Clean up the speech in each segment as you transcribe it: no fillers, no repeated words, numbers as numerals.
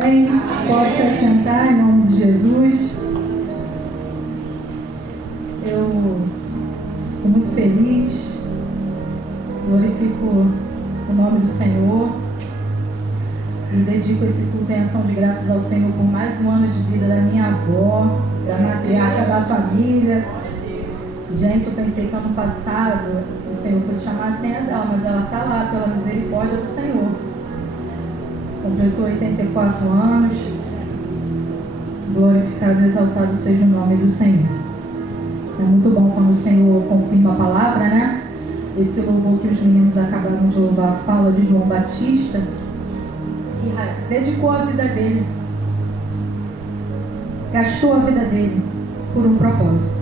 Amém? Pode se assentar em nome de Jesus. Eu estou muito feliz, glorifico o nome do Senhor e dedico esse culto em ação de graças ao Senhor por mais um ano de vida da minha avó, da matriarca da família. Gente, eu pensei que ano passado o Senhor fosse chamar a senha dela, mas ela está lá pela misericórdia do Senhor. Completou 84 anos. Glorificado e exaltado seja o nome do Senhor. É muito bom quando o Senhor confirma a palavra, né? Esse louvor que os meninos acabaram de louvar fala de João Batista, que dedicou a vida dele, gastou a vida dele por um propósito.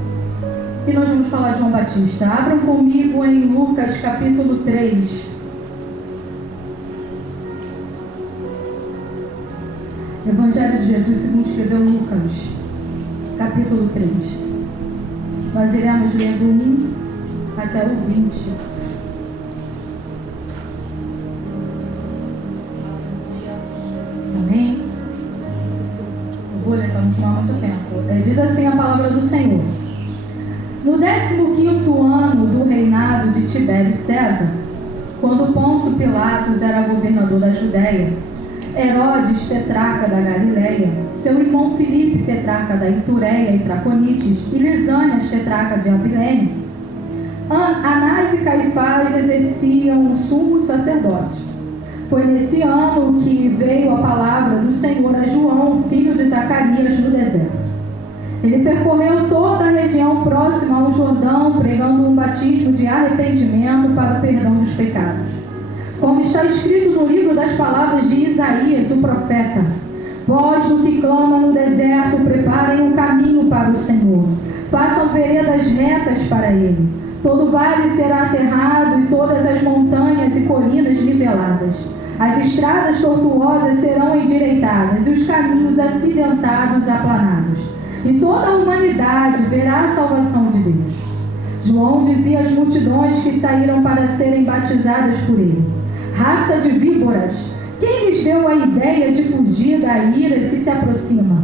E nós vamos falar de João Batista. Abram comigo em Lucas capítulo 3. Evangelho de Jesus segundo escreveu Lucas, capítulo 3. Nós iremos ler do 1 até o 20. Amém? Eu vou ler para não tomar muito tempo. Diz assim a palavra do Senhor. No 15º ano do reinado de Tibério César, quando Pôncio Pilatos era governador da Judéia, Herodes, tetrarca da Galileia, seu irmão Filipe, tetrarca da Itureia e Traconites, e Lisânias, tetrarca de Abilene, Anás e Caifás exerciam o sumo sacerdócio. Foi nesse ano que veio a palavra do Senhor a João, filho de Zacarias, no deserto. Ele percorreu toda a região próxima ao Jordão, pregando um batismo de arrependimento para o perdão dos pecados. Como está escrito no livro das palavras de Isaías, o profeta: Vós do que clama no deserto, preparem um caminho para o Senhor, façam veredas retas para ele. Todo vale será aterrado e todas as montanhas e colinas niveladas. As estradas tortuosas serão endireitadas e os caminhos acidentados aplanados. E toda a humanidade verá a salvação de Deus. João dizia às multidões que saíram para serem batizadas por ele: Raça de víboras, quem lhes deu a ideia de fugir da ira que se aproxima?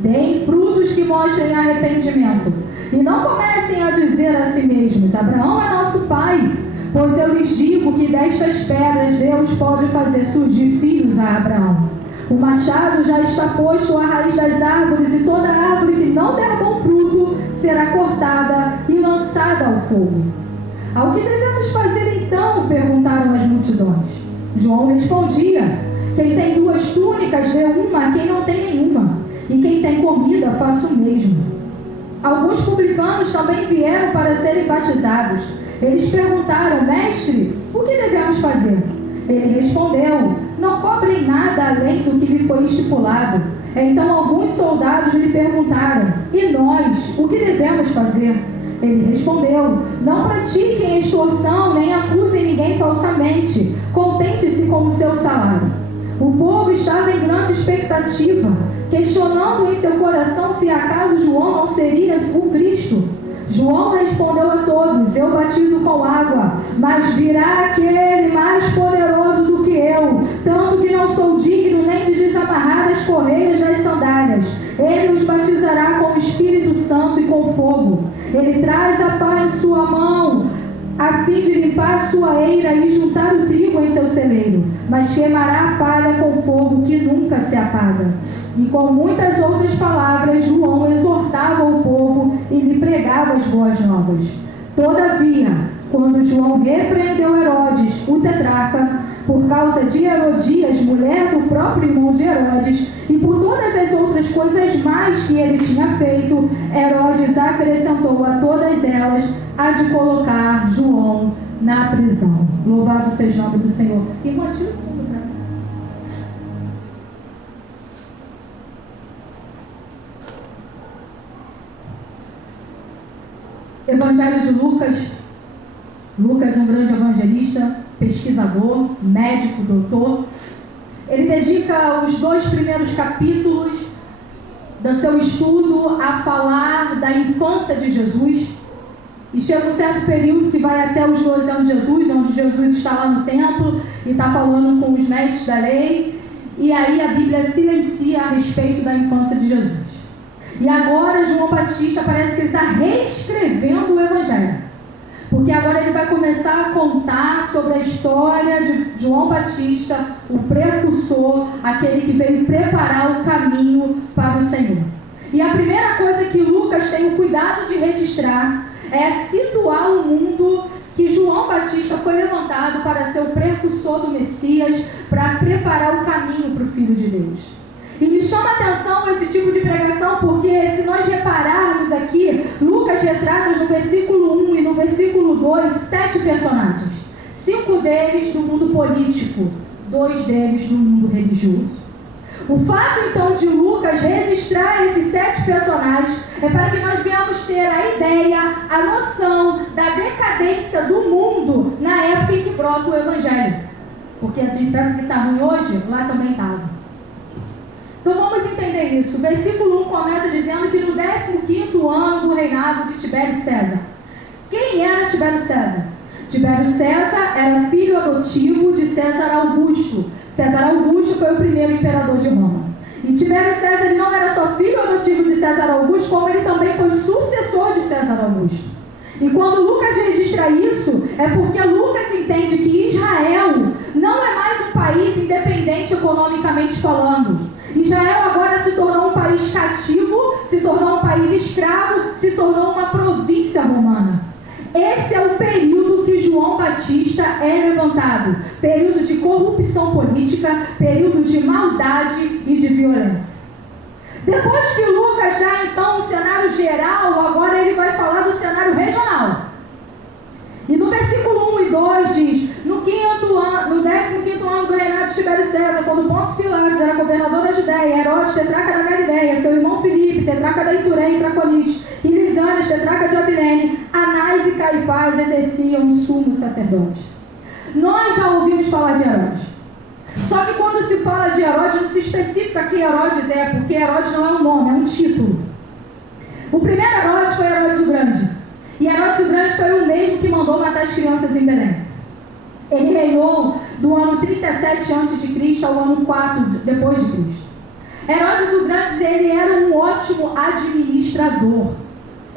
Deem frutos que mostrem arrependimento. E não comecem a dizer a si mesmos: Abraão é nosso pai. Pois eu lhes digo que destas pedras Deus pode fazer surgir filhos a Abraão. O machado já está posto à raiz das árvores, e toda árvore que não der bom fruto será cortada e lançada ao fogo. Ao que devemos fazer então? Perguntaram as multidões. João respondia: Quem tem 2 túnicas, dê uma a quem não tem nenhuma, e quem tem comida, faça o mesmo. Alguns publicanos também vieram para serem batizados. Eles perguntaram: Mestre, o que devemos fazer? Ele respondeu: Não cobrem nada além do que lhe foi estipulado. Então alguns soldados lhe perguntaram: E nós, o que devemos fazer? Ele respondeu: Não pratiquem extorsão, nem acusem ninguém falsamente. Contente-se com o seu salário. O povo estava em grande expectativa, questionando em seu coração se acaso João não seria o Cristo. João respondeu a todos: Eu batizo com água, mas virá aquele mais poderoso do que eu, tanto que não sou digno nem de desamarrar as correias das sandálias. Ele os batizará com o Espírito Santo e com fogo. Ele traz a pá em sua mão, a fim de limpar sua eira e juntar o trigo em seu celeiro, mas queimará a palha com fogo que nunca se apaga. E com muitas outras palavras, João exortava o povo e lhe pregava as boas novas. Todavia, quando João repreendeu Herodes, o tetrarca, por causa de Herodias, mulher do próprio irmão de Herodes, e por todas as outras coisas mais que ele tinha feito, Herodes acrescentou a todas elas a de colocar João na prisão. Louvado seja o nome do Senhor. Irmã, tira o fundo para mim. Evangelho de Lucas. Lucas é um grande evangelista, pesquisador, médico, doutor. Ele dedica os 2 primeiros capítulos do seu estudo a falar da infância de Jesus. E chega um certo período que vai até os 12 anos de Jesus, onde Jesus está lá no templo e está falando com os mestres da lei. E aí a Bíblia silencia a respeito da infância de Jesus. E agora João Batista parece que ele está reescrevendo o Evangelho. Porque agora ele vai começar a contar sobre a história de João Batista, o precursor, aquele que veio preparar o caminho para o Senhor. E a primeira coisa que Lucas tem o cuidado de registrar é situar o mundo que João Batista foi levantado para ser o precursor do Messias, para preparar o caminho para o Filho de Deus. E me chama a atenção esse tipo de pregação, porque se nós repararmos aqui, Lucas retrata no versículo 1 e no versículo 2 7 personagens. 5 deles do mundo político, 2 deles do mundo religioso. O fato então de Lucas registrar esses 7 personagens é para que nós venhamos ter a ideia, a noção da decadência do mundo na época em que brota o Evangelho. Porque a gente pensa que está ruim hoje, lá também estava. Então vamos entender isso. O versículo 1 começa dizendo que no 15º ano do reinado de Tibério César. Quem era Tibério César? Tibério César era filho adotivo de César Augusto. César Augusto foi o primeiro imperador de Roma. E Tibério César ele não era só filho adotivo de César Augusto, como ele também foi sucessor de César Augusto. E quando Lucas registra isso, é porque Lucas entende que Israel não é mais um país independente economicamente falando. Israel agora se tornou um país cativo, se tornou um país escravo, se tornou uma província romana. Esse é o período que João Batista é levantado. Período de corrupção política, período de maldade e de violência. Depois que Lucas dá então o cenário geral, agora ele vai falar do cenário regional. E no versículo 1 e 2 diz: no 15º ano do reinado de Tibério César, quando Pôncio Pilatos era governador da Judéia, Herodes, tetrarca da Galileia, seu irmão Filipe, tetrarca da Itureia e Traconites, e Lisânias, tetrarca de Abilene, Anás e Caifás exerciam o sumo sacerdote. Nós já ouvimos falar de Herodes. Só que quando se fala de Herodes, não se especifica que Herodes é, porque Herodes não é um nome, é um título. O primeiro Herodes foi Herodes o Grande. E Herodes o Grande foi o mesmo que mandou matar as crianças em Belém. Ele reinou do ano 37 a.C. ao ano 4 depois de Cristo. Herodes o Grande, ele era um ótimo administrador.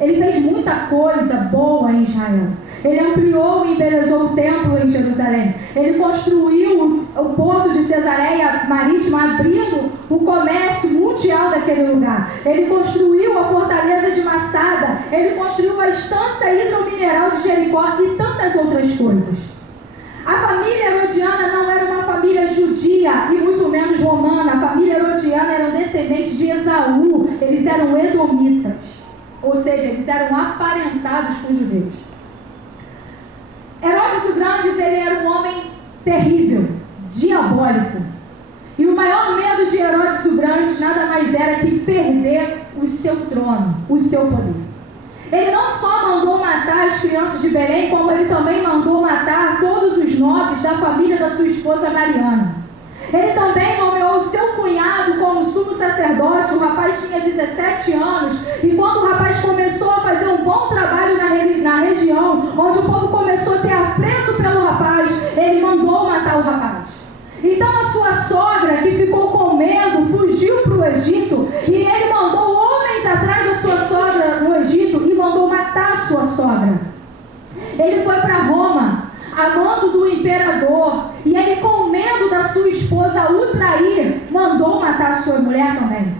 Ele fez muita coisa boa em Israel. Ele ampliou e embelezou o templo em Jerusalém. Ele construiu o porto de Cesareia Marítima, abrindo o comércio mundial daquele lugar. Ele construiu a fortaleza de Massada. Ele construiu a estância hidromineral de Jericó e tantas outras coisas. A família herodiana não era uma família judia e muito menos romana. A família herodiana era descendente de Esaú. Eles eram edomitas. Ou seja, eles eram aparentados com judeus. Herodes o Grande, ele era um homem terrível, diabólico. E o maior medo de Herodes o Grande nada mais era que perder o seu trono, o seu poder. Ele não só mandou matar as crianças de Belém, como ele também mandou matar todos os nobres da família da sua esposa Mariana. Ele também nomeou o seu cunhado como sumo sacerdote. O rapaz tinha 17 anos. E quando o rapaz começou a fazer um bom trabalho na região, onde o povo começou a ter apreço pelo rapaz, ele mandou matar o rapaz. Então a sua sogra, que ficou com medo, fugiu para o Egito. E ele mandou homens atrás da sua sogra no Egito e mandou matar a sua sogra. Ele foi para Roma, a mando do imperador, e ele, com medo da sua esposa o trair, mandou matar a sua mulher também.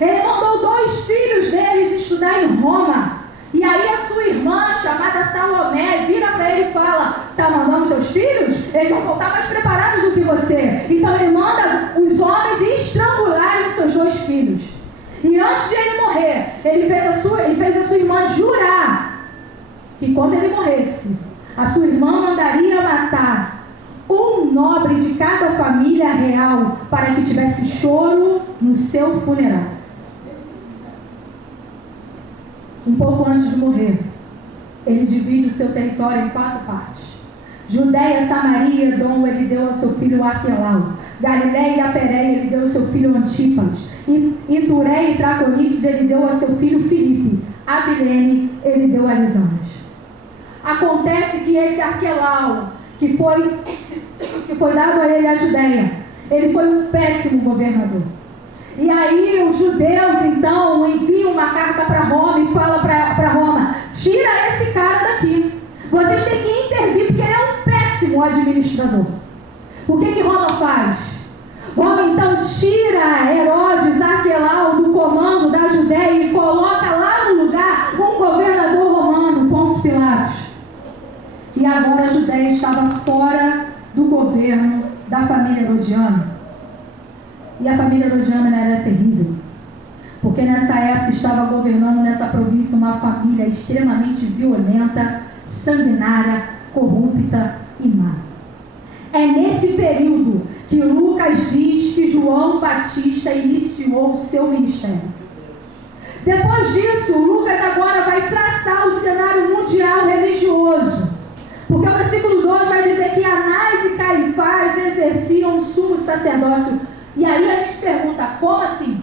Ele mandou 2 filhos deles estudar em Roma. E aí a sua irmã, chamada Salomé, vira para ele e fala: tá mandando teus filhos? Eles vão voltar mais preparados do que você. Então ele manda os homens estrangularem os seus 2 filhos. E antes de ele morrer, ele fez a sua irmã jurar que quando ele morresse, a sua irmã mandaria matar um nobre de cada família real para que tivesse choro no seu funeral. Um pouco antes de morrer, ele divide o seu território em 4 partes. Judéia, Samaria, Edom, ele deu ao seu filho Aquelau. Galileia e Apereia, ele deu ao seu filho Antipas. Itureia e Traconites, ele deu ao seu filho Filipe. Abilene, ele deu a Lisânias. Acontece que esse Aquelau, que foi dado a ele a Judéia, Ele foi um péssimo governador. E aí os judeus então enviam uma carta para Roma e falam para Roma: tira esse cara daqui. Vocês têm que intervir porque ele é um péssimo administrador. O que Roma faz? Roma então tira Herodes Arquelau do comando da Judéia e coloca lá no lugar um governador romano, Pôncio Pilatos. E agora a Judéia estava fora do governo da família herodiana. E a família herodiana era terrível, porque nessa época estava governando nessa província uma família extremamente violenta, sanguinária, corrupta e má. É nesse período que Lucas diz que João Batista iniciou o seu ministério. Depois disso, Lucas agora vai traçar o cenário mundial religioso, porque o versículo 2 vai dizer que Anás e Caifás exerciam o sumo sacerdócio. E aí a gente pergunta: como assim?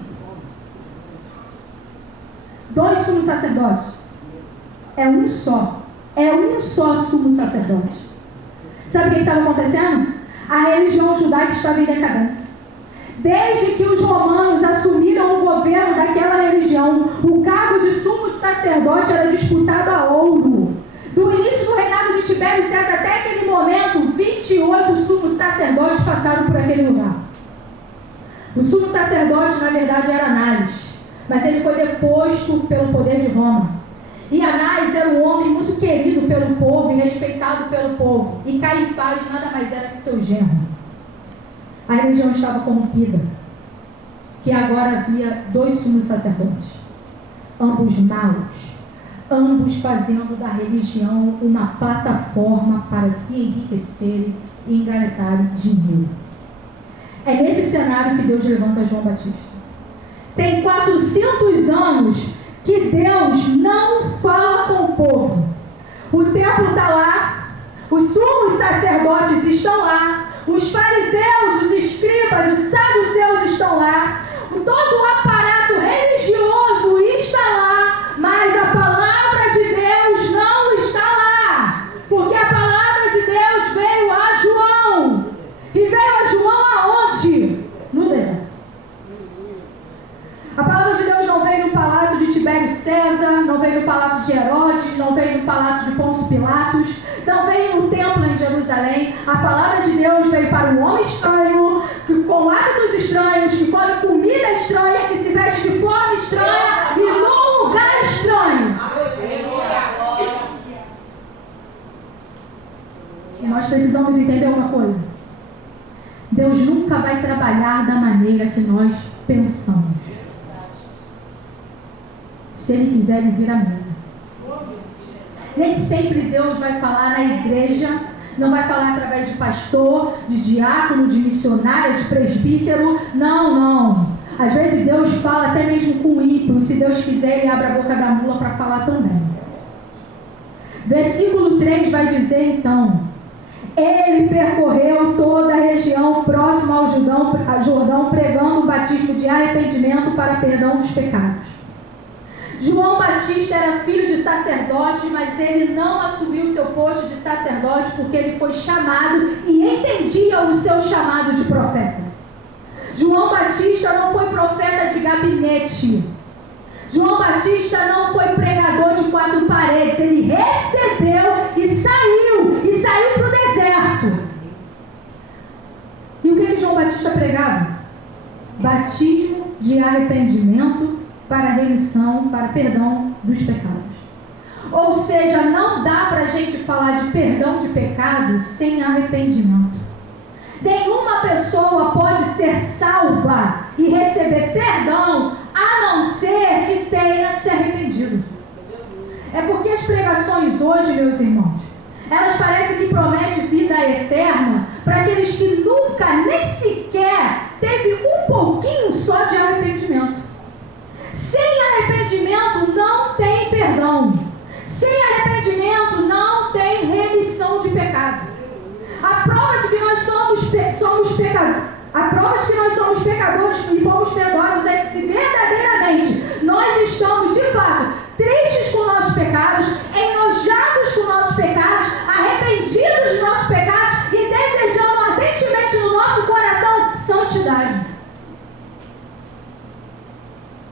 2 sumos sacerdócios? É um só. É um só sumo sacerdote. Sabe o que estava acontecendo? A religião judaica estava em decadência. Desde que os romanos assumiram o governo daquela religião, o cargo de sumo sacerdote era disputado a ouro. Do início do reinado de Tibério César até aquele momento, 28 sumos sacerdotes passaram por aquele lugar. O sumo sacerdote, na verdade, era Anás, mas ele foi deposto pelo poder de Roma. E Anás era um homem muito querido pelo povo e respeitado pelo povo. E Caifás nada mais era que seu genro. A religião estava corrompida, que agora havia 2 sumos sacerdotes, ambos maus, ambos fazendo da religião uma plataforma para se enriquecerem e engavetarem dinheiro. É nesse cenário que Deus levanta João Batista. Tem 400 anos que Deus não fala com o povo. O templo está lá, os sumos sacerdotes estão lá, os fariseus, os escribas, os saduceus estão lá, todo o aparato religioso está lá, mas a palavra de Deus não está lá, porque a palavra de Deus veio a João. E veio a João aonde? No deserto. A palavra de Deus não veio no palácio de Tibério César, não veio no palácio de Herodes, não veio no palácio de Pôncio Pilatos, não veio no templo em Jerusalém. A palavra de Deus veio para um homem estranho, com hábitos estranhos, que come comida estranha, que se veste de forma estranha e num lugar estranho. E nós precisamos entender uma coisa: Deus nunca vai trabalhar da maneira que nós pensamos. Se Ele quiser, Ele vira a mesa. Nem sempre Deus vai falar na igreja, não vai falar através de pastor, de diácono, de missionário, de presbítero. Não. Às vezes Deus fala até mesmo com ímpio. Se Deus quiser, Ele abre a boca da mula para falar também. Versículo 3 vai dizer então: ele percorreu toda a região próxima ao Jordão, pregando o batismo de arrependimento para perdão dos pecados. João Batista era filho de sacerdote, mas ele não assumiu seu posto de sacerdote porque ele foi chamado e entendia o seu chamado de profeta. João Batista não foi profeta de gabinete. João Batista não foi pregador de 4 paredes. Ele recebeu e saiu para o deserto. E o que João Batista pregava? Batismo de arrependimento para remissão, para perdão dos pecados. Ou seja, não dá para a gente falar de perdão de pecados sem arrependimento. Nenhuma pessoa pode ser salva e receber perdão a não ser que tenha se arrependido. É porque as pregações hoje, meus irmãos, elas parecem que prometem vida eterna para aqueles que nunca, nem sequer, teve um pouquinho só de arrependimento. Sem arrependimento não tem perdão. Sem arrependimento não tem remissão de pecado. A prova de que nós somos pecadores, a prova de que nós somos pecadores e fomos perdoados é que se verdadeiramente nós estamos de fato tristes com nossos pecados, enojados com nossos pecados, arrependidos dos nossos pecados e desejando ardentemente no nosso coração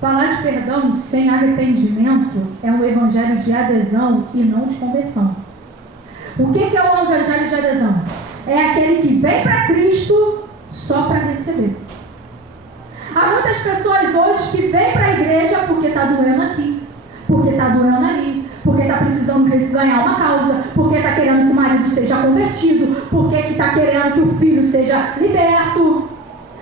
Falar de perdão sem arrependimento é um evangelho de adesão e não de conversão. O que é o evangelho de adesão? É aquele que vem para Cristo só para receber. Há muitas pessoas hoje que vêm para a igreja porque está doendo aqui, porque está doendo ali, porque está precisando ganhar uma causa, porque está querendo que o marido seja convertido, porque está querendo que o filho seja liberto,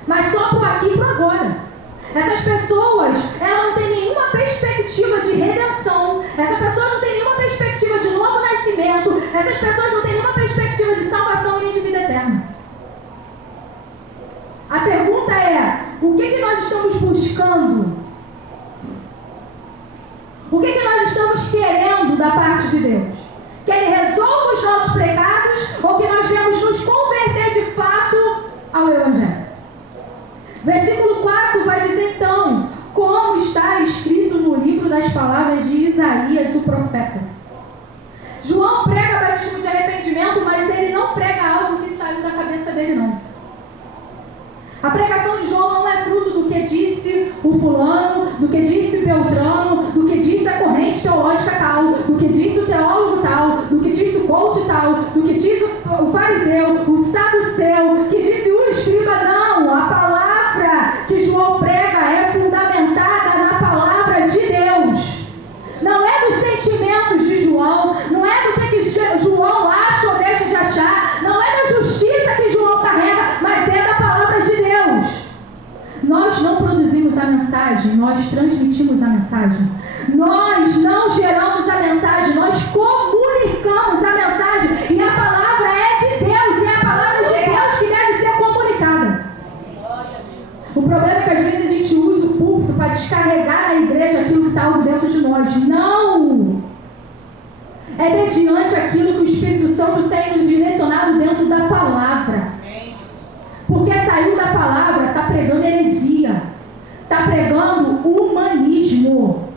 mas só por aqui e por agora. Essas pessoas, elas não têm nenhuma perspectiva de redenção, essas pessoas não têm nenhuma perspectiva de novo nascimento, essas pessoas não têm nenhuma perspectiva de salvação e nem de vida eterna. A pergunta é, o que nós estamos buscando? O que nós estamos querendo da parte de Deus? Que Ele resolva os nossos pecados ou que nós viemos nos converter de fato ao Evangelho? Versículo 4 vai dizer então, como está escrito no livro das palavras de Isaías, o profeta. João prega batismo de arrependimento, mas ele não prega algo que saiu da cabeça dele, não. A pregação de João não é fruto do que disse o fulano, do que disse o Beltrano, do que disse a corrente teológica tal, do que disse o teólogo tal, do que disse o coach tal, do que disse o fariseu, o saduceu, que disse o escriba. Não, a palavra que João prega é fundamentada na palavra de Deus. Não é dos sentimentos de João, não é do que João acha ou deixa de achar, não é da justiça que João carrega, mas é da palavra de Deus. Nós não produzimos a mensagem, nós transmitimos a mensagem. Nós não geramos a mensagem, nós comunicamos a mensagem. E a palavra é de Deus, e é a palavra de Deus que deve ser comunicada. O problema é que às vezes a gente usa o púlpito para descarregar na igreja aquilo que está dentro de nós. Não! É mediante aquilo que o Espírito Santo tem nos direcionado dentro da palavra. Porque saiu da palavra, está pregando heresia, está pregando humanismo.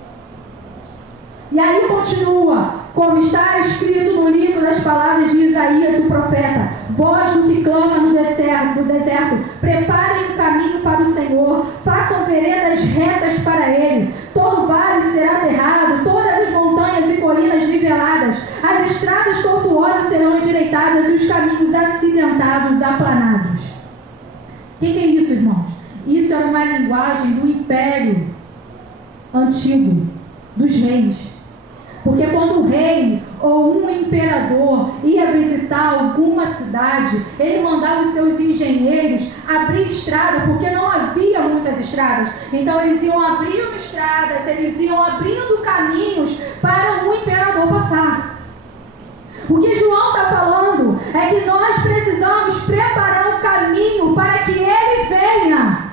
E aí continua, como está escrito no livro das palavras de Isaías, o profeta: voz do que clama no deserto, preparem o caminho para o Senhor, façam veredas retas para Ele. Todo vale será aterrado, todas as montanhas e colinas niveladas, as estradas tortuosas serão endireitadas e os caminhos acidentados aplanados. O que é isso, irmãos? Isso era uma linguagem do império antigo, dos reis. Porque quando o rei ou um imperador ia visitar alguma cidade, ele mandava os seus engenheiros abrir estrada, porque não havia muitas estradas. Então eles iam abrindo estradas, eles iam abrindo caminhos para o imperador passar. O que João está falando é que nós precisamos preparar o caminho para que Ele venha.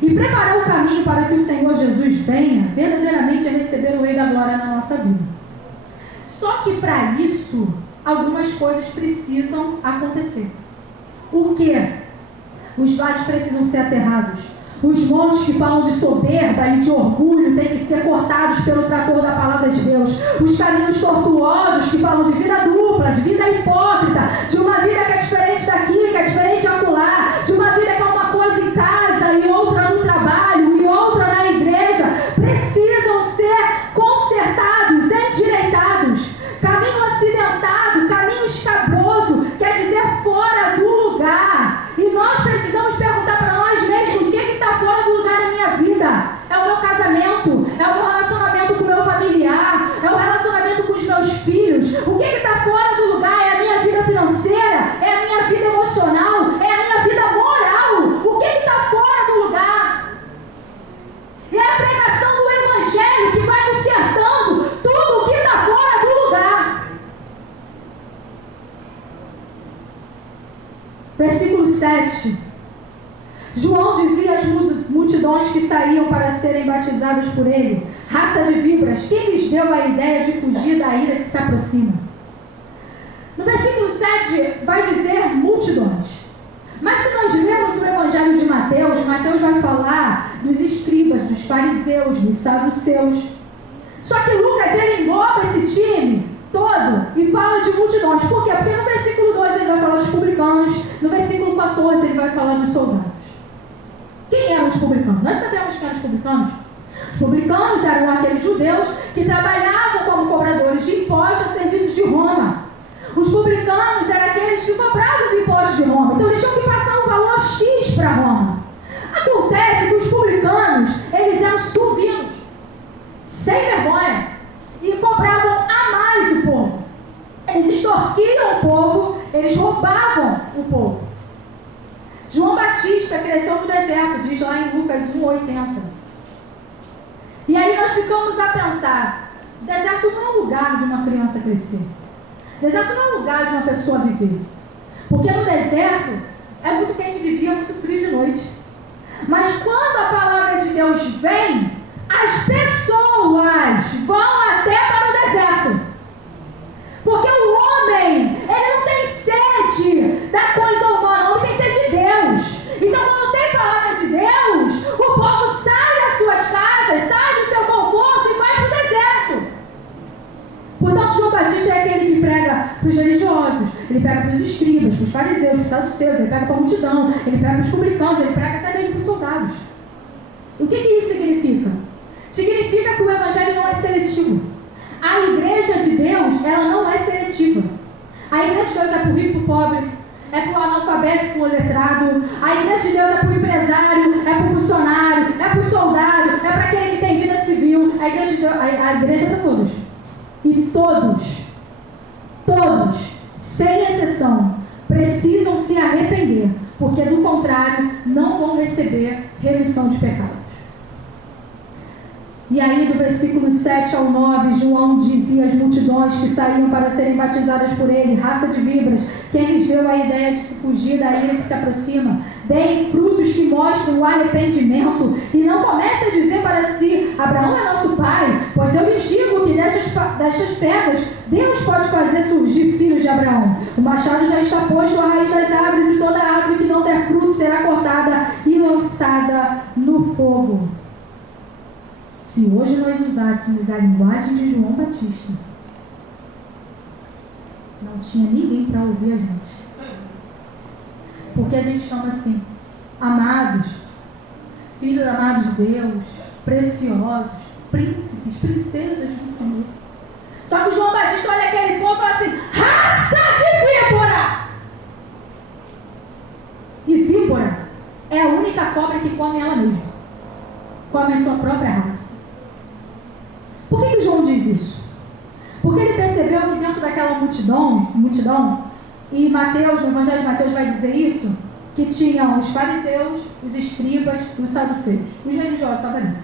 E preparar o caminho para que o Senhor Jesus venha, verdadeiramente é receber o Rei da Glória na nossa vida. Só que para isso, algumas coisas precisam acontecer. O quê? Os vales precisam ser aterrados. Os montes que falam de soberba e de orgulho têm que ser cortados pelo trator da palavra de Deus. Os caminhos tortuosos que falam de vida dupla, de vida hipócrita, de uma vida que é diferente daqui, que é diferente de acolá, de uma vida que é uma coisa em casa e outra no trabalho e outra na igreja, precisam ser consertados, endireitados. Caminho acidentado, caminho escabroso, quer dizer fora do lugar. E nós precisamos perguntar para nós mesmos: o que está fora do lugar da minha vida? É o meu casamento? É o meu relacionamento com o meu familiar? É o relacionamento com os meus filhos? O que está fora do lugar? É a minha vida financeira? É a minha vida emocional? É a minha vida moral? O que está fora do lugar? É a pregação do Evangelho que vai consertando tudo o que está fora do lugar. Versículo 7. João dizia às multidões que saíam para serem batizadas por ele: raça de víboras, quem lhes deu a ideia de fugir da ira que se aproxima? No versículo 7 vai dizer multidões. Mas se nós lermos o Evangelho de Mateus, Mateus vai falar dos escribas, dos fariseus, dos saduceus. Só que Lucas, ele engloba esse time todo e fala de multidões. Por quê? Porque no versículo 2 ele vai falar dos publicanos, no versículo 14 ele vai falar dos soldados. Quem eram os publicanos? Nós sabemos quem eram os publicanos. Os publicanos eram aqueles judeus que trabalhavam como cobradores de impostos a serviço de Roma. Os publicanos eram aqueles que cobravam os impostos de Roma. Então eles tinham que passar um valor X para Roma. Acontece que os publicanos, eles eram suvinos, sem vergonha, e cobravam a mais do povo. Eles extorquiam o povo, eles roubavam o povo. João Batista cresceu no deserto, diz lá em Lucas 1,80. E aí nós ficamos a pensar, o deserto não é um lugar de uma criança crescer. O deserto não é um lugar de uma pessoa viver. Porque no deserto é muito quente de dia, muito frio de noite. Mas quando a palavra de Deus vem, as pessoas vão até para o deserto. Porque o homem, ele não tem sede da coisa humana, o homem tem sede de Deus. Então quando tem palavra de Deus, o povo sai das suas casas, sai do seu conforto e vai para o deserto. Portanto, João Batista é aquele que prega para os religiosos, ele prega para os escribas, para os fariseus, para os saduceus, ele prega para a multidão, ele prega para os publicanos, ele prega até mesmo para os soldados. E o que isso significa? Significa que o evangelho não é seletivo. A igreja de Deus, ela não é seletiva. A igreja de Deus é para o rico, para o pobre, é para o analfabeto, para o letrado. A igreja de Deus é para o empresário, é para o funcionário, é para o soldado, é para aquele que tem vida civil. A igreja de Deus, a igreja é para todos. E todos, sem exceção, precisam se arrepender, porque do contrário não vão receber remissão de pecados. E aí do versículo 7 ao 9, João dizia às multidões que saíam para serem batizadas por ele: raça de víboras, quem lhes deu a ideia de se fugir da ira que se aproxima? Deem frutos que mostrem o arrependimento, e não comece a dizer para si: Abraão é nosso pai, pois eu lhes digo que destas pedras Deus pode fazer surgir filhos de Abraão. O machado já está posto à raiz das árvores, e toda árvore que não der fruto será cortada e lançada no fogo. Se hoje nós usássemos a linguagem de João Batista, não tinha ninguém para ouvir a gente. Porque a gente chama assim: amados, filhos amados de Deus, preciosos, príncipes, princesas do Senhor. Só que o João Batista olha aquele povo e fala assim: raça de víbora! E víbora é a única cobra que come ela mesma, come a sua própria raça. Por que João diz isso? Porque ele percebeu que dentro daquela multidão, e Mateus, no Evangelho de Mateus vai dizer isso, que tinham os fariseus, os escribas e os saduceus. Os religiosos estavam ali.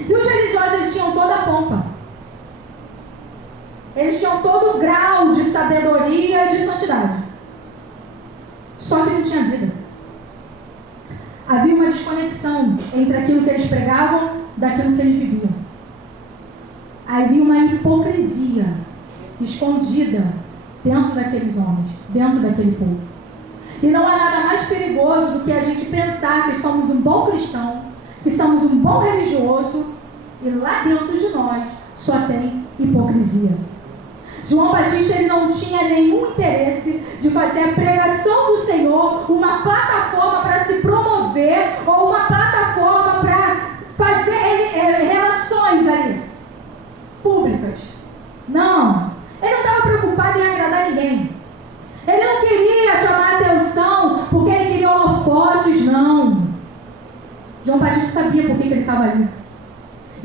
E os religiosos, eles tinham toda a pompa. Eles tinham todo o grau de sabedoria e de santidade. Só que não tinha vida. Havia uma desconexão entre aquilo que eles pregavam e daquilo que eles viviam. Havia uma hipocrisia escondida dentro daqueles homens, dentro daquele povo. E não há nada mais perigoso do que a gente pensar que somos um bom cristão, que somos um bom religioso, e lá dentro de nós só tem hipocrisia. João Batista, ele não tinha nenhum interesse de fazer a pregação do Senhor uma plataforma para se promover, ou uma plataforma para fazer relações ali públicas. Não. Ele não estava preocupado em agradar ninguém. Ele não queria chamar atenção porque ele queria holofotes, não. João Batista sabia por que ele estava ali.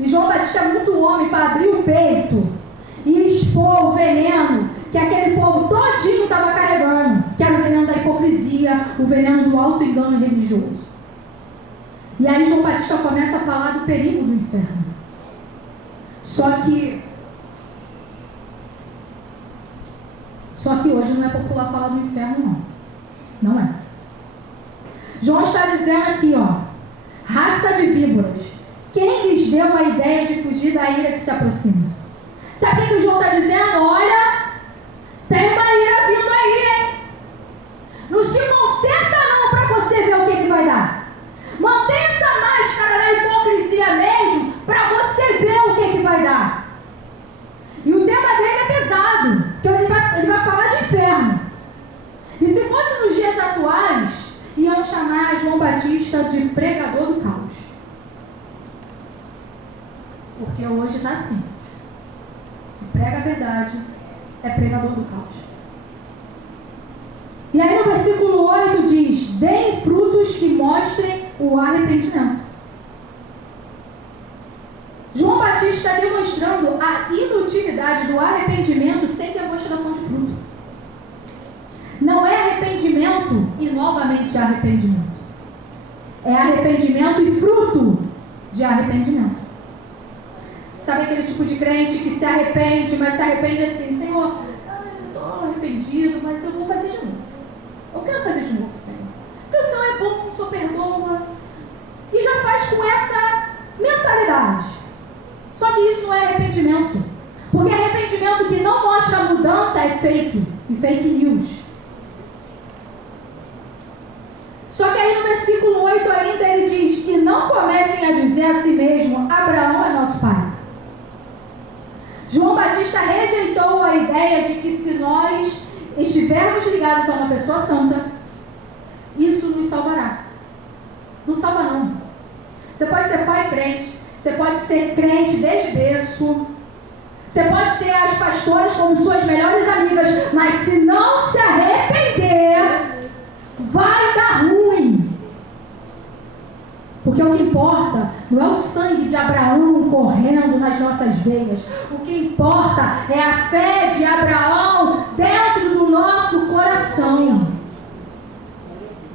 E João Batista é muito homem para abrir o peito e expor o veneno que aquele povo todinho estava carregando, que era o veneno da hipocrisia, o veneno do auto-engano religioso. E aí João Batista começa a falar do perigo do inferno. Só que hoje não é popular falar do inferno, não. Não é. João está dizendo aqui, raça de víboras, quem lhes deu a ideia de fugir da ira que se aproxima? Sabe o que o João está dizendo? Olha, tem uma ira vindo aí, hein? Não se conserta não para você ver o que vai dar. Mantenha essa máscara da hipocrisia mesmo para você ver o que vai dar. E o tema dele é pesado, porque ele vai falar de inferno. E se fosse nos dias atuais, iam chamar João Batista de pregador do caos. Porque hoje está assim. Se prega a verdade, é pregador do caos. E aí no versículo 8 diz: deem frutos que mostrem o arrependimento. João Batista está demonstrando a inutilidade do arrependimento sem demonstração de fruto. Não é arrependimento e novamente arrependimento. É arrependimento e fruto de arrependimento. Sabe aquele tipo de crente que se arrepende, mas se arrepende assim: Senhor, eu estou arrependido, mas eu vou fazer de novo. Eu quero fazer de novo, Senhor. Porque o Senhor é bom, o Senhor perdoa. E já faz com essa mentalidade. Só que isso não é arrependimento. Porque arrependimento que não mostra mudança é fake. E fake news. Só que aí no versículo 8 ainda ele diz: e não comecem a dizer a si mesmo: Abraão é nosso pai. João Batista rejeitou a ideia de que se nós estivermos ligados a uma pessoa santa, isso nos salvará. Não salva não. Você pode ser pai crente, você pode ser crente desde berço, você pode ter as pastoras como suas melhores amigas, mas se não se arrepender, vai dar ruim. Porque o que importa não é o sangue de Abraão correndo nas nossas veias. O que importa é a fé de Abraão dentro do nosso coração.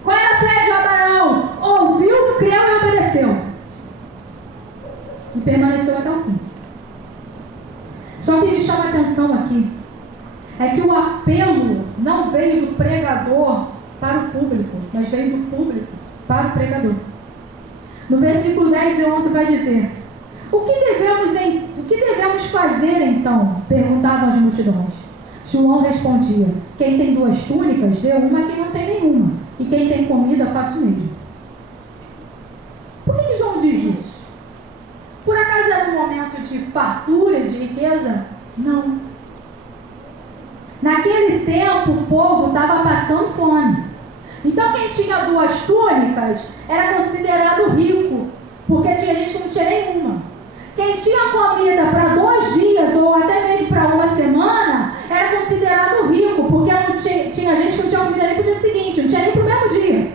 Qual é a fé de Abraão? Ouviu, creu e obedeceu. E permaneceu até o fim. Só que me chama a atenção aqui é que o apelo não veio do pregador para o público, mas veio do público para o pregador. No versículo 10 e 11 vai dizer: o que devemos fazer então? Perguntavam as multidões. João respondia: quem tem 2 túnicas, dê uma a quem não tem nenhuma. E quem tem comida, faça o mesmo. Por que João diz isso? Por acaso era um momento de fartura, de riqueza? Não. Naquele tempo o povo estava passando fome. Então quem tinha 2 túnicas era considerado rico, porque tinha gente que não tinha nenhuma. Quem tinha comida para 2 dias ou até mesmo para uma semana era considerado rico, porque não tinha gente que não tinha comida nem para o dia seguinte, não tinha nem para o mesmo dia.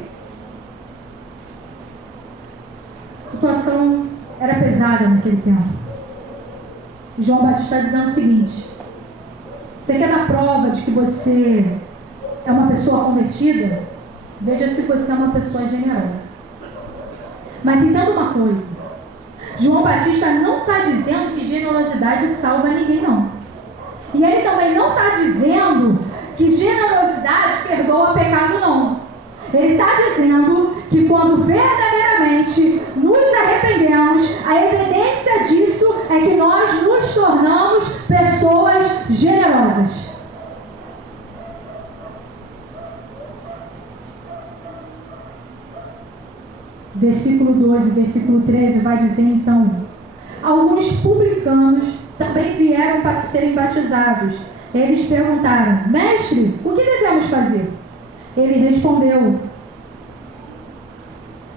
A situação era pesada naquele tempo. João Batista está dizendo o seguinte: você quer dar prova de que você é uma pessoa convertida? Veja se você é uma pessoa generosa. Mas entenda uma coisa: João Batista não está dizendo que generosidade salva ninguém, não. E ele também não está dizendo que generosidade perdoa pecado, não. Ele está dizendo que quando verdadeiramente nos arrependemos, a evidência disso é que nós nos tornamos pessoas generosas. Versículo 12, versículo 13 vai dizer então: alguns publicanos também vieram para serem batizados. Eles perguntaram: mestre, o que devemos fazer? Ele respondeu: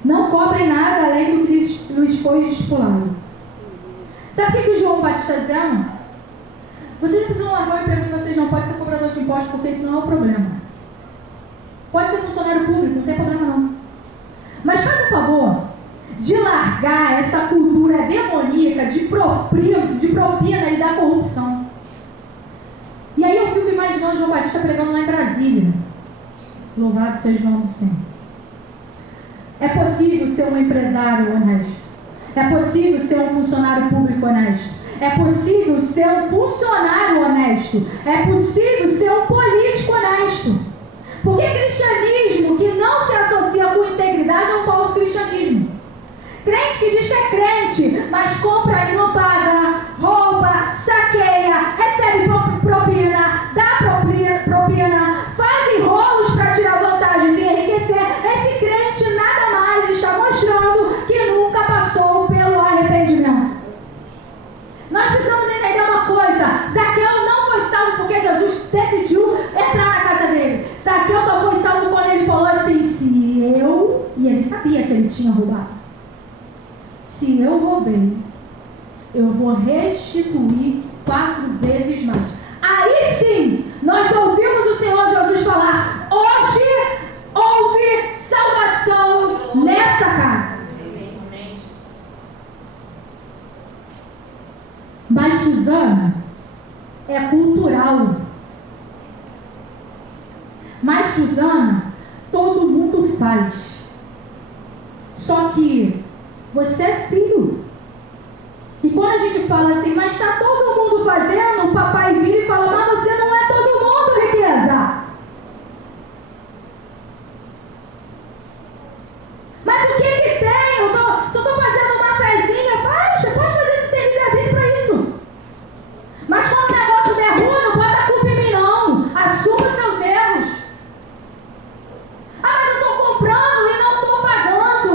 não cobrem nada além do que lhes foi estipulado. Sabe o que João Batista está dizendo? Vocês não precisam largar o emprego de vocês, não. Pode ser cobrador de impostos, porque isso não é o problema. Pode ser funcionário público, não tem problema não. Mas faz o favor de largar essa cultura demoníaca de propina e da corrupção. E aí eu fico imaginando João Batista pregando lá em Brasília. Louvado seja o nome do Senhor. É possível ser um empresário honesto. É possível ser um funcionário público honesto. É possível ser um funcionário honesto. É possível ser um político honesto. Porque cristianismo que não se associa com integridade é um falso cristianismo. Crente que diz que é crente, mas compra e não paga, rouba, saqueia, recebe propina, dá propina, faz enrolos para tirar vantagens e enriquecer. Esse crente nada mais está mostrando que nunca passou pelo arrependimento. Nós precisamos entender uma coisa: Zaqueu não foi salvo porque Jesus decidiu entrar na casa dele. Zaqueu só foi salvo quando ele falou assim: e ele sabia que ele tinha roubado. Se eu roubei, eu vou restituir 4 vezes mais. Aí sim, nós ouvimos o Senhor Jesus falar: hoje houve salvação nessa casa. Mas Suzana é cultural. Mas Suzana, todo mundo faz. Só que você é filho. E quando a gente fala assim, mas está todo mundo fazendo, o papai vira e fala: mas você não é todo mundo, riqueza. Mas o que que tem? Eu só estou fazendo uma fezinha. Faz, você pode fazer se tem livre-arbítrio para isso. Mas quando o negócio der ruim, não bota a culpa em mim não. Assuma os seus erros. Ah, mas eu estou comprando e não estou pagando.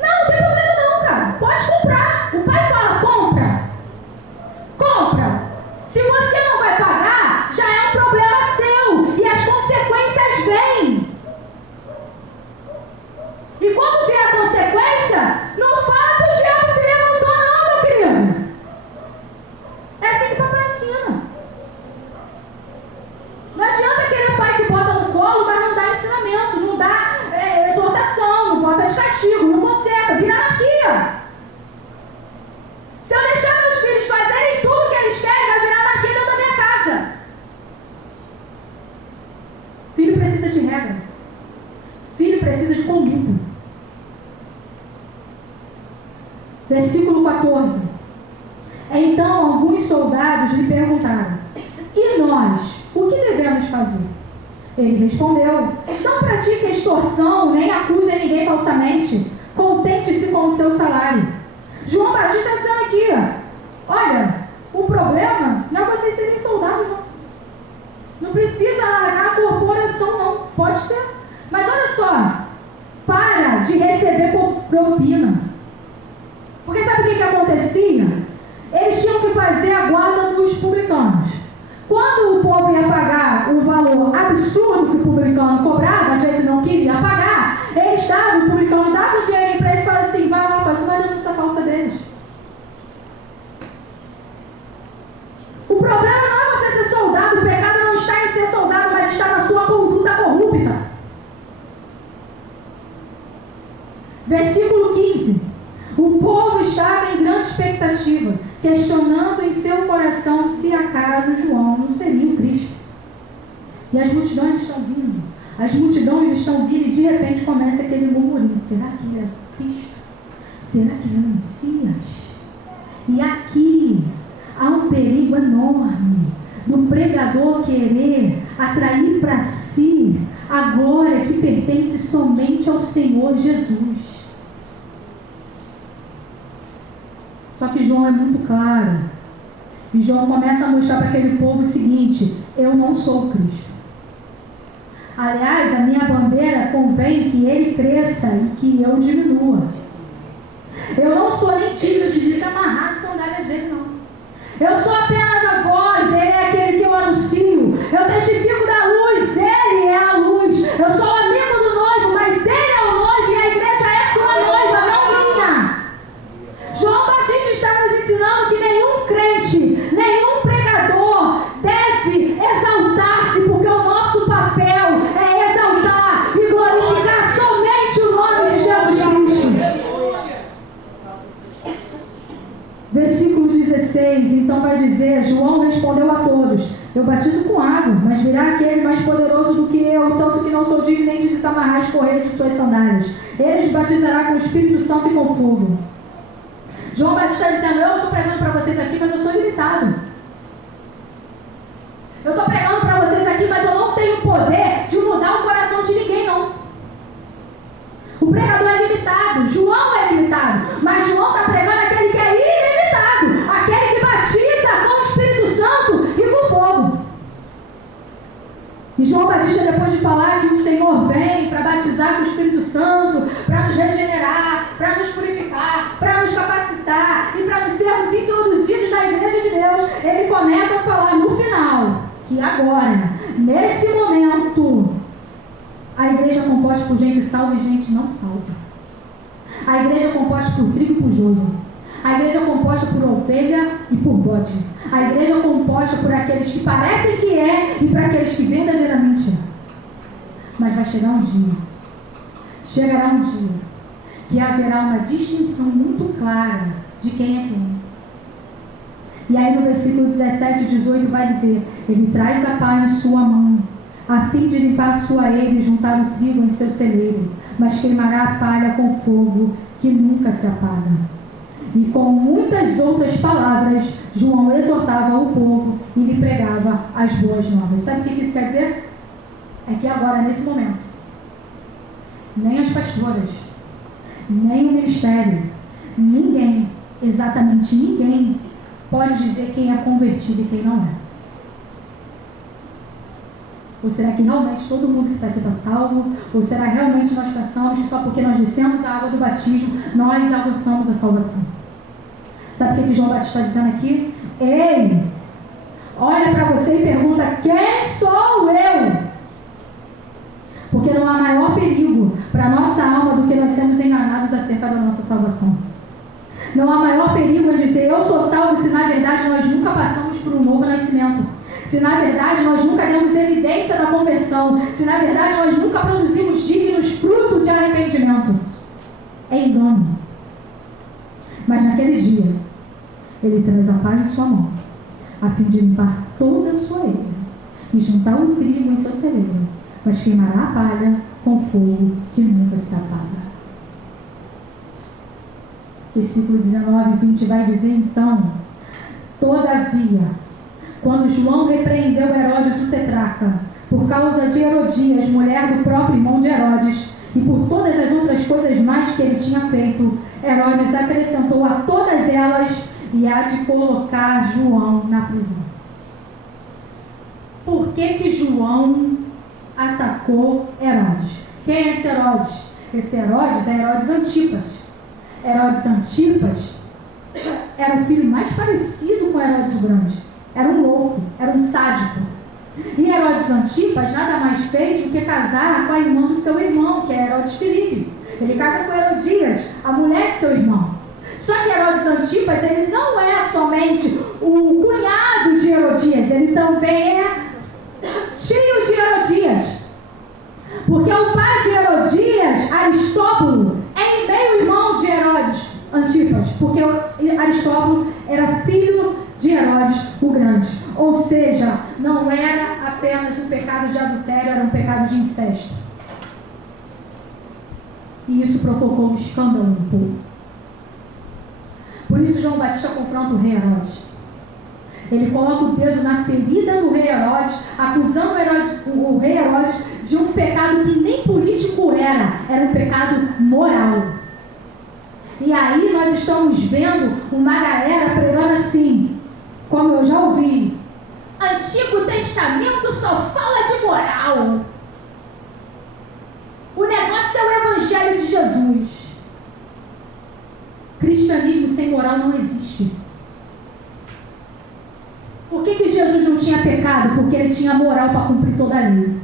Não tem problema não, cara. Pode comprar. O pai fala: compra. Compra. Se você não vai pagar, já é um problema seu. E as consequências vêm. E quando vier a consequência, não fala que o diabo se levantou não, meu querido. É assim que o papai ensina. Não adianta aquele pai que bota no colo, mas não dá ensinamento, não dá exortação, não bota de castigo, não conserta, vira anarquia. Se eu deixar meus filhos fazerem tudo que eles querem, vai virar anarquia dentro da minha casa. Filho precisa de regra. Filho precisa de conduta. Versículo 14. Então alguns soldados lhe perguntaram: e nós, o que devemos fazer? Ele respondeu: não pratique extorsão, nem acuse ninguém falsamente. Contente-se com o seu salário. João Batista está dizendo aqui: olha, o problema não é vocês serem soldados, não. Não precisa largar a corporação, não. Pode ser. Mas olha só, para de receber propina. Porque sabe o que acontecia? Eles tinham que fazer a guarda dos publicanos. Quando o povo ia pagar o valor absurdo que o publicano cobrava, às vezes não queria pagar, eles davam, o publicano dava o dinheiro para eles e falava assim: vai lá, faz uma denúncia falsa deles. O problema não é você ser soldado, o pecado não está em ser soldado, mas está na sua conduta corrupta. Versículo 15. O povo estava em grande expectativa, questionando em seu coração se acaso João não seria o Cristo. E as multidões estão vindo. As multidões estão vindo e de repente começa aquele murmurinho: será que ele é Cristo? Será que ele é o Messias? E aqui há um perigo enorme do pregador querer atrair para si a glória que pertence somente ao Senhor Jesus. Só que João é muito claro. E João começa a mostrar para aquele povo o seguinte: eu não sou Cristo. Aliás, a minha bandeira convém que ele cresça e que eu diminua. Eu não sou nem digno de desamarrar as sandálias dele, não. Eu sou apenas a voz, ele é aquele que eu anuncio. Eu testifico da luz, ele é a luz. Eu sou amigo do noivo, mas ele é o noivo e a igreja é sua noiva, não minha. João Batista está nos ensinando que nenhum crente, nenhum pregador deve exaltar-se, porque o nosso papel é exaltar e glorificar somente o nome de Jesus Cristo. Versículo 16, então vai dizer: João respondeu a todos: eu batizo com água, mas virá aquele mais poderoso do que eu, tanto que não sou digno nem de desamarrar as correias de suas sandálias. Ele os batizará com o Espírito Santo e com fogo. João Batista está dizendo: eu estou pregando para vocês aqui, mas eu sou limitado. Eu estou pregando para vocês aqui, mas eu não tenho poder de mudar o coração de ninguém, não. O pregador é limitado, João é limitado, mas João está pregando aquele que é ilimitado, aquele que batiza com o Espírito Santo e com fogo. E João Batista, depois de falar que o Senhor vem para batizar com o Espírito Santo, para nos regenerar, para nos purificar, para nos capacitar e para nos sermos introduzidos na igreja de Deus, ele começa a falar no final que agora, nesse momento, a igreja é composta por gente salva e gente não salva. A igreja é composta por trigo e por joio. A igreja é composta por ovelha e por bode. A igreja é composta por aqueles que parecem que é e por aqueles que verdadeiramente é. Mas vai chegar um dia, chegará um dia, que haverá uma distinção muito clara de quem é quem. E aí no versículo 17 e 18 vai dizer: ele traz a pá em sua mão, a fim de limpar sua eira e juntar o trigo em seu celeiro, mas queimará a palha com fogo que nunca se apaga. E com muitas outras palavras, João exortava o povo e lhe pregava as boas novas. Sabe o que isso quer dizer? É que agora, nesse momento, nem as pastoras, nem o ministério, ninguém, exatamente ninguém, pode dizer quem é convertido e quem não é. Ou será que realmente todo mundo que está aqui está salvo? Ou será realmente nós pensamos que só porque nós descemos a água do batismo, nós alcançamos a salvação? Sabe o que João Batista está dizendo aqui? Ei, olha para você e pergunta: quem sou eu? Porque não há maior perigo para a nossa alma do que nós sermos enganados acerca da nossa salvação. Não há maior perigo em dizer eu sou salvo, se na verdade nós nunca passamos por um novo nascimento. Se na verdade nós nunca demos evidência da conversão. Se na verdade nós nunca produzimos dignos frutos de arrependimento. É engano. Mas naquele dia, ele traz a pá em sua mão, a fim de limpar toda a sua eira e juntar o trigo em seu celeiro, mas queimará a palha com fogo que nunca se apaga. Versículo 19 e 20 vai dizer então: todavia, quando João repreendeu Herodes o tetrarca, por causa de Herodias, mulher do próprio irmão de Herodes, e por todas as outras coisas mais que ele tinha feito, Herodes acrescentou a todas elas e há de colocar João na prisão. Por que João atacou Herodes? Quem é esse Herodes? Esse Herodes é Herodes Antipas. Herodes Antipas era o filho mais parecido com Herodes o Grande. Era um louco, era um sádico. E Herodes Antipas nada mais fez do que casar com a irmã do seu irmão, que é Herodes Filipe. Ele casa com Herodias, a mulher de seu irmão. Só que Herodes Antipas, ele não é somente o cunhado de Herodias, ele também é tio de Herodias. Porque o pai de Herodias, Aristóbulo, é meio-irmão de Herodes Antipas, porque Aristóbulo era filho de Herodes o Grande. Ou seja, não era apenas um pecado de adultério, era um pecado de incesto. E isso provocou um escândalo no povo. Por isso João Batista confronta o rei Herodes. Ele coloca o dedo na ferida do rei Herodes, acusando o rei Herodes de um pecado que nem político era um pecado moral. E aí nós estamos vendo uma galera pregando assim, como eu já ouvi: Antigo Testamento só fala de moral. O negócio é o Evangelho de Jesus. Cristianismo sem moral não existe. Por que Jesus não tinha pecado? Porque ele tinha moral para cumprir toda a lei.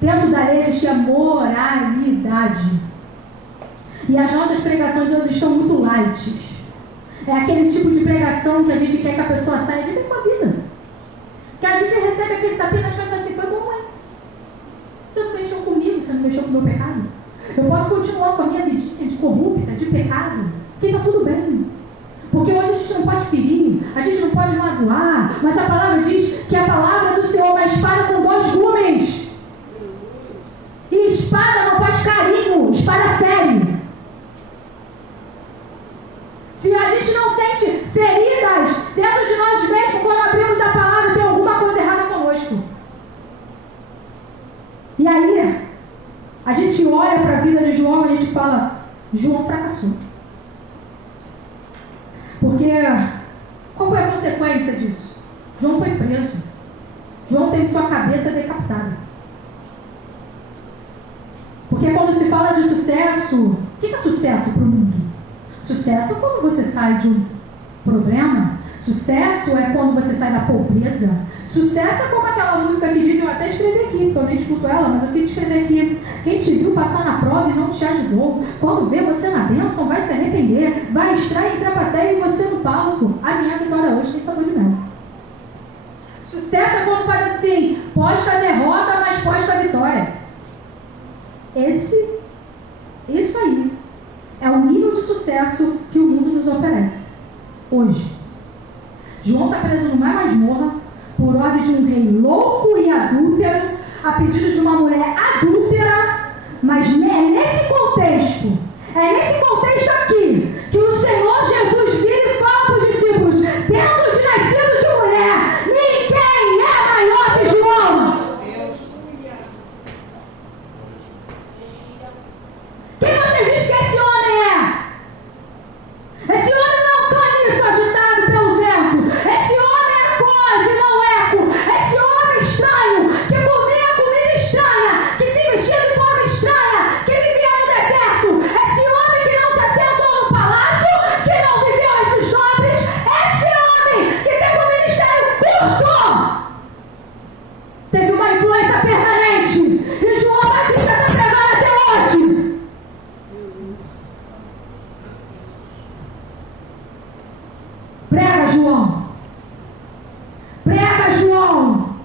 Dentro da lei existia moralidade. E as nossas pregações hoje estão muito light. É aquele tipo de pregação que a gente quer que a pessoa saia de bem com a vida. Que a gente recebe aquele tapinha nas costas assim: foi bom, hein? Você não mexeu comigo, você não mexeu com o meu pecado. Eu posso continuar com a minha vidinha de corrupta, de pecado, que está tudo bem. Porque hoje a gente não pode ferir, a gente não pode magoar, mas a palavra diz que a palavra do Senhor é uma espada com dois gumes. E espada não faz carinho, espada fere. Se a gente não sente feridas dentro de nós mesmos quando abrimos a palavra, tem alguma coisa errada conosco. E aí, a gente olha para a vida de João e a gente fala: João fracassou. Porque qual foi a consequência disso? João foi preso. João teve sua cabeça decapitada. Porque quando se fala de sucesso, o que é sucesso para o mundo? Sucesso é quando você sai de um problema, Sucesso é quando você sai da pobreza. Sucesso é como aquela música que diz, eu até escrevi aqui, porque eu nem escuto ela, mas eu quis escrever aqui. Quem te viu passar na prova e não te ajudou, quando vê você na bênção, vai se arrepender, vai extrair entre a plateia e você no palco. A minha vitória hoje tem sabor de mel. Sucesso é quando faz assim, posta a derrota, mas posta a vitória. Isso aí é o nível de sucesso que o mundo nos oferece hoje. João está preso numa masmorra por ordem de um rei louco e adúltero, a pedido de uma mulher adúltera, mas é nesse contexto aqui, que o Senhor Jesus vira e fala para os discípulos, tendo de nascido de mulher, ninguém é maior que João. Quem você diz que esse homem é? Esse homem não é um caniço agitado pelo vento. Esse homem é voz e não eco. Esse homem estranho, que comia comida estranha, que se vestia de forma estranha, que vivia no deserto. Esse homem que não se assentou no palácio, que não viveu entre os nobres. Esse homem que teve um ministério curto, teve uma influência permanente. E João Batista está pregando até hoje. Prega, João. Prega, João.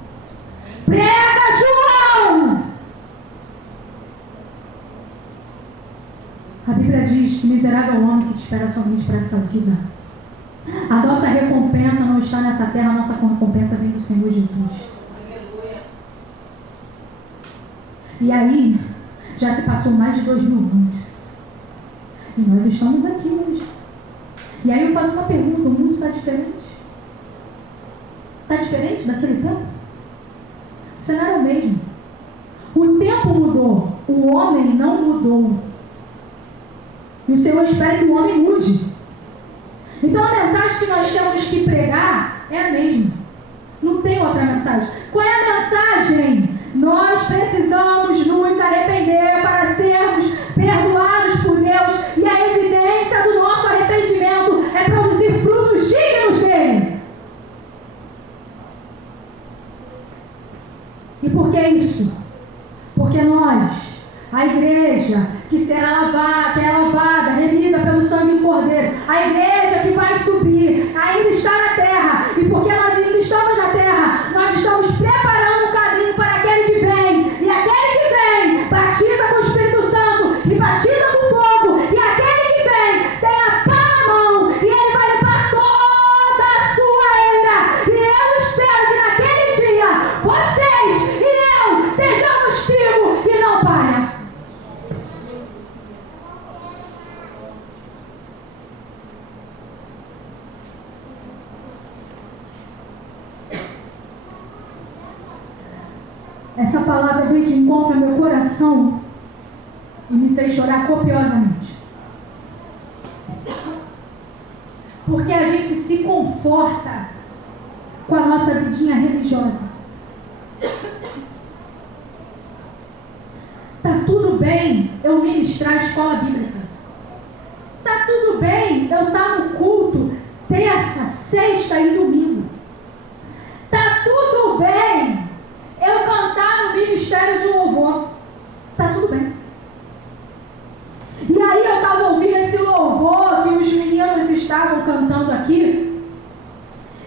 Prega, João. A Bíblia diz que miserável é o homem que espera somente para essa vida. A nossa recompensa não está nessa terra, a nossa recompensa vem do Senhor Jesus. Aleluia. E aí, já se passou mais de 2000 anos. E nós estamos aqui hoje. E aí eu faço uma pergunta, o mundo está diferente? Está diferente daquele tempo? O cenário é o mesmo. O tempo mudou, o homem não mudou. E o Senhor espera que o homem mude. Então a mensagem que nós temos que pregar é a mesma. Não tem outra mensagem. Qual é a mensagem? Nós precisamos nos arrepender para sermos perdoados por Deus. E a evidência do nosso arrependimento é produzir frutos dignos dele. E por que isso? Porque nós, a igreja que será lavada, remida pelo sangue do Cordeiro, a igreja que vai subir, ainda está na terra. E porque nós ainda estamos na terra, nós estamos preparando um caminho para aquele que vem. E aquele que vem batiza com o Espírito Santo e batiza com fogo. E aquele que vem tem a pá na mão e ele vai limpar toda a sua ira. E eu espero que naquele dia vocês e eu sejamos trigo e não palha. Essa palavra veio de encontro ao meu coração e me fez chorar copiosamente. Porque a gente se conforta com a nossa vidinha religiosa. Tá tudo bem eu ministrar a escola bíblica. Tá tudo bem eu estar no culto terça, sexta e domingo. Tá tudo bem eu cantar no ministério de louvor. Tá tudo bem. E aí eu estava ouvindo esse louvor que os meninos estavam cantando aqui.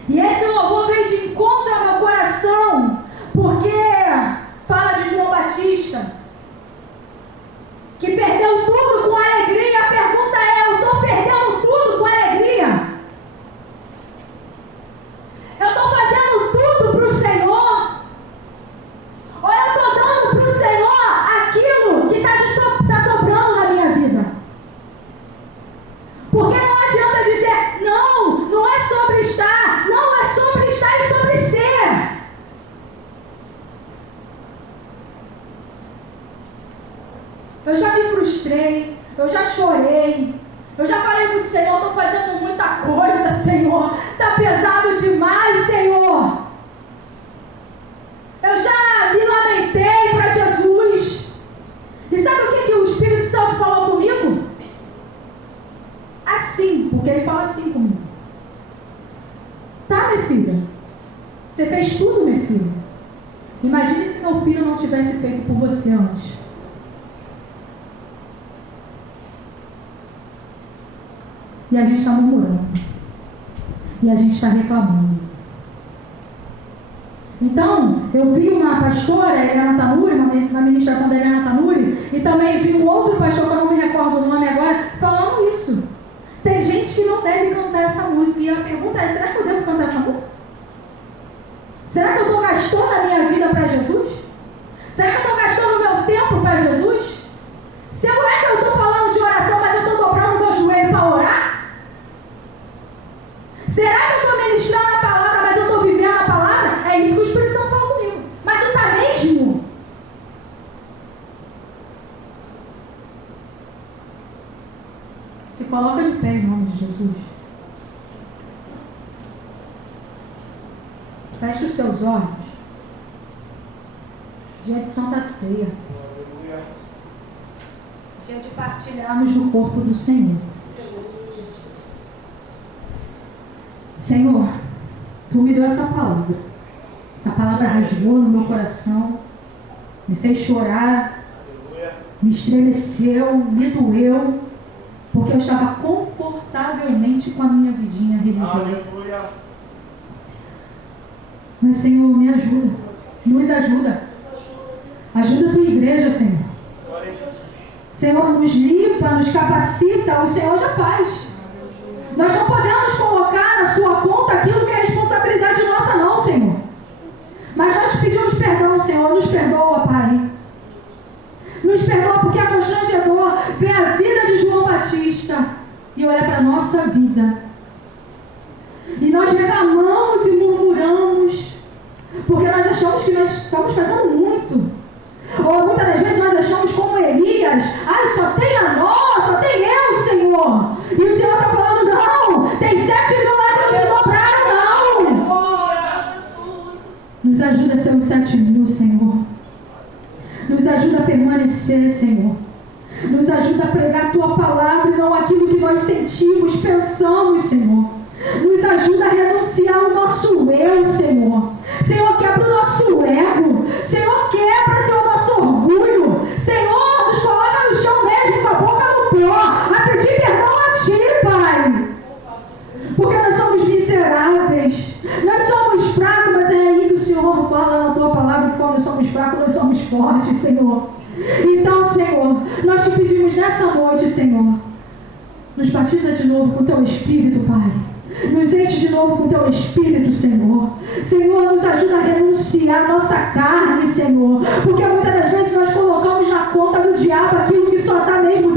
E esse louvor veio de encontro ao meu coração, porque fala de João Batista, que perdeu tudo com alegria. A pergunta é, eu estou perdendo tudo com alegria? Eu estou fazendo tudo para o Senhor? Ou eu estou dando para o Senhor aquilo que está sobrando na minha vida? Porque não adianta dizer, não é sobre estar, não é sobre estar, é sobre ser. Eu já me frustrei, eu já chorei, eu já falei para o Senhor, estou fazendo muita coisa, Senhor, está pesado demais, Senhor. Eu já me lamentei para Jesus. E sabe o que o Espírito Santo falou comigo? Assim, porque ele fala assim comigo. Você fez tudo, meu filho. Imagine se meu filho não tivesse feito por você antes. E a gente está murmurando. E a gente está reclamando. Então, eu vi uma pastora, Eliana Tanuri, uma ministração da Eliana Tanuri, e também vi um outro pastor, que eu não me recordo o nome agora, falando isso. Tem gente que não deve cantar essa música. E a pergunta é, será que eu devo cantar essa música? Será que eu estou gastando a minha vida para Jesus? Será que eu estou gastando o meu tempo para Jesus? Será que eu estou falando de oração, mas eu estou dobrando meu joelho para orar? Será que eu estou ministrando a palavra, mas eu estou vivendo a palavra? É isso que o Espírito Santo fala comigo. Mas tu está mesmo? Se coloca de pé em nome de Jesus. Feche os seus olhos. Dia de Santa Ceia. Dia de partilharmos do corpo do Senhor. Senhor, Tu me deu essa palavra. Essa palavra rasgou no meu coração, me fez chorar, me estremeceu, me doeu, porque eu estava confortavelmente com a minha vidinha religiosa. Mas, Senhor, me ajuda, nos ajuda. Ajuda a Tua igreja, Senhor. Senhor, nos limpa, nos capacita, o Senhor já faz. Nós não podemos colocar na Sua conta aquilo que é responsabilidade nossa, não, Senhor. Mas nós pedimos perdão, Senhor, nos perdoa, Pai. Nos perdoa porque é constrangedor ver a vida de João Batista e olhar para a nossa vida. E nós reclamamos e murmuramos, porque nós achamos que nós estamos fazendo muito. Ou muitas das vezes nós achamos como Elias, só tem a nós, só tem eu, Senhor. E o Senhor está falando, não, tem 7 mil lá que não se dobraram, não. Nos ajuda a ser os 7 mil, Senhor. Nos ajuda a permanecer, Senhor. Nos ajuda a pregar a Tua palavra e não aquilo que nós sentimos, pensamos, Senhor. Nos ajuda a renunciar ao nosso eu, Senhor. Senhor, quebra o nosso ego. Senhor, quebra, Senhor, o nosso orgulho. Senhor, nos coloca no chão mesmo, com a boca no pó, a pedir perdão a Ti, Pai. Porque nós somos miseráveis. Nós somos fracos, mas é aí que o Senhor fala na Tua palavra que quando nós somos fracos, nós somos fortes, Senhor. Então, Senhor, nós Te pedimos nessa noite, Senhor, nos batiza de novo com o Teu Espírito, Pai. Nos enche de novo com o Teu Espírito, Senhor. Senhor, nos ajuda a renunciar a nossa carne, Senhor. Porque muitas das vezes nós colocamos na conta do diabo aquilo que só está mesmo